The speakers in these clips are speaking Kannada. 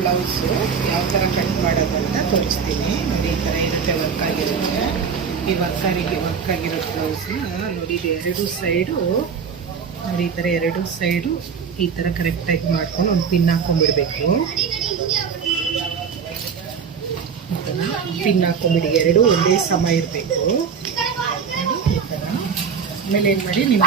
ಬ್ಲೌಸು ಯಾವ ಥರ ಕಟ್ ಮಾಡೋದು ಅಂತ ತೋರಿಸ್ತೀನಿ ನೋಡಿ. ಈ ಥರ ಇರುತ್ತೆ, ವರ್ಕ್ ಆಗಿರುತ್ತೆ. ಈ ವರ್ಕ್ ಆಗಿರೋ ಬ್ಲೌಸ್ನ ನೋಡಿ, ಇದು ಎರಡು ಸೈಡು ನೋಡಿ, ಈ ಥರ ಎರಡು ಸೈಡು ಈ ಥರ ಕರೆಕ್ಟಾಗಿ ಮಾಡ್ಕೊಂಡು ಒಂದು ಪಿನ್ ಹಾಕೊಂಡ್ಬಿಡ್ಬೇಕು. ಈ ಥರ ಪಿನ್ ಹಾಕೊಂಡ್ಬಿಡಿ, ಎರಡು ಒಂದೇ ಸಮ ಇರಬೇಕು ಈ ಥರ. ಆಮೇಲೆ ಏನು ಮಾಡಿ, ನಿಮ್ಮ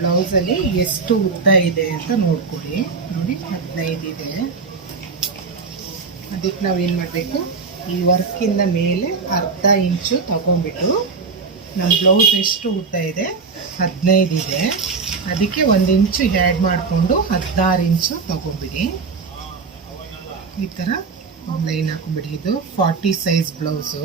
ಬ್ಲೌಸಲ್ಲಿ ಎಷ್ಟು ಉದ್ದ ಇದೆ ಅಂತ ನೋಡ್ಕೊಳ್ಳಿ. ನೋಡಿ 15 ಇದೆ. ಅದಕ್ಕೆ ನಾವೇನು ಮಾಡಬೇಕು, ಈ ವರ್ಕಿಂದ ಮೇಲೆ ಅರ್ಧ ಇಂಚು ತಗೊಂಡ್ಬಿಟ್ಟು, ನಮ್ಮ ಬ್ಲೌಸ್ ಎಷ್ಟು ಉದ್ದ ಇದೆ 15 ಇದೆ, ಅದಕ್ಕೆ 1 ಇಂಚು ಆ್ಯಡ್ ಮಾಡಿಕೊಂಡು 16 ಇಂಚು ತಗೊಂಡ್ಬಿಡಿ. ಈ ಥರ ಲೈನ್ ಹಾಕೊಂಡ್ಬಿಡಿ. ಇದು 40 ಸೈಜ್ ಬ್ಲೌಸು.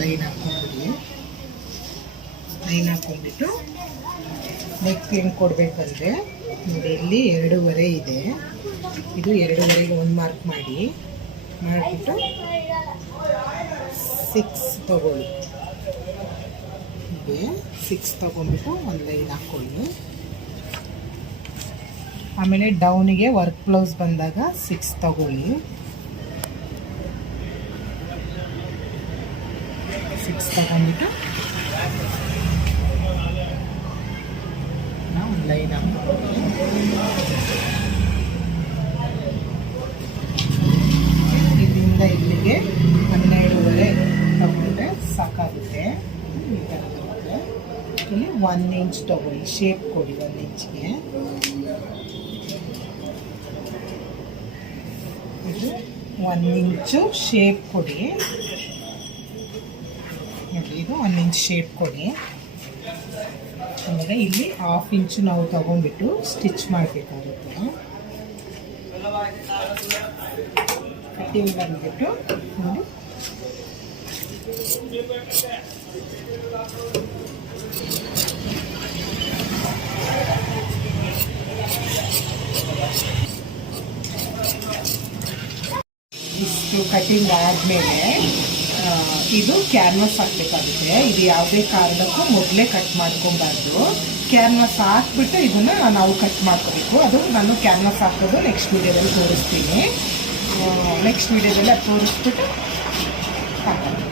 ಲೈನ್ ಹಾಕೊಂಡ್ಬಿಟ್ಟು ನೆಕ್ ಹೆಂಗೆ ಕೊಡಬೇಕಂದ್ರೆ ನೋಡಿ, ಇಲ್ಲಿ 2.5 ಇದೆ. ಇದು 2.5ಗೆ 1 ಮಾರ್ಕ್ ಮಾಡಿಬಿಟ್ಟು 6 ತಗೊಳ್ಳಿ. ಹೀಗೆ 6 ತಗೊಂಡ್ಬಿಟ್ಟು ಒಂದು ಲೈನ್ ಹಾಕ್ಕೊಳ್ಳಿ. ಆಮೇಲೆ ಡೌನಿಗೆ ವರ್ಕ್ ಬ್ಲೌಸ್ ಬಂದಾಗ 6 ತಗೊಳ್ಳಿ. 6 ತಗೊಂಡ್ಬಿಟ್ಟು ನಾವು ಲೈನ್ ಹಾಕ್ಕೊಳ್ಳಿ. ಇಲ್ಲಿಂದ ಇಲ್ಲಿಗೆ 12.5 ತಗೊಂಡ್ರೆ ಸಾಕಾಗುತ್ತೆ. ಈ ಥರ ಬರುತ್ತೆ. ಇಲ್ಲಿ 1 ಇಂಚ್ ತಗೊಳ್ಳಿ, ಶೇಪ್ ಕೊಡಿ 1 ಇಂಚ್ಗೆ. ಇದು 1 ಇಂಚು ಶೇಪ್ ಕೊಡಿ ನೋಡಿ. ಇದು 1 ಇಂಚ್ ಶೇಪ್ ಕೊಡಿ. ಆಮೇಲೆ ಇಲ್ಲಿ 1/2 ಇಂಚು ನಾವು ತಗೊಂಡ್ಬಿಟ್ಟು ಸ್ಟಿಚ್ ಮಾಡಬೇಕಾಗುತ್ತೆ. ಕಟ್ಟಿಂಗ್ ಬಂದ್ಬಿಟ್ಟು ನೋಡಿ, ಇಷ್ಟು ಕಟ್ಟಿಂಗ್ ಆದಮೇಲೆ ಇದು ಕ್ಯಾನ್ವಾಸ್ ಹಾಕಬೇಕಾಗುತ್ತೆ. ಇದು ಯಾವುದೇ ಕಾರಣಕ್ಕೂ ಮೊದಲೇ ಕಟ್ ಮಾಡ್ಕೊಬಾರ್ದು. ಕ್ಯಾನ್ವಾಸ್ ಹಾಕ್ಬಿಟ್ಟು ಇದನ್ನು ನಾವು ಕಟ್ ಮಾಡ್ಕೋಬೇಕು. ಅದು ನಾನು ಕ್ಯಾನ್ವಾಸ್ ಹಾಕೋದು ನೆಕ್ಸ್ಟ್ ವೀಡಿಯೋದಲ್ಲಿ ತೋರಿಸ್ತೀನಿ. ನೆಕ್ಸ್ಟ್ ವೀಡಿಯೋದಲ್ಲಿ ಅದು ತೋರಿಸ್ಬಿಟ್ಟು ಹಾಕೋದು.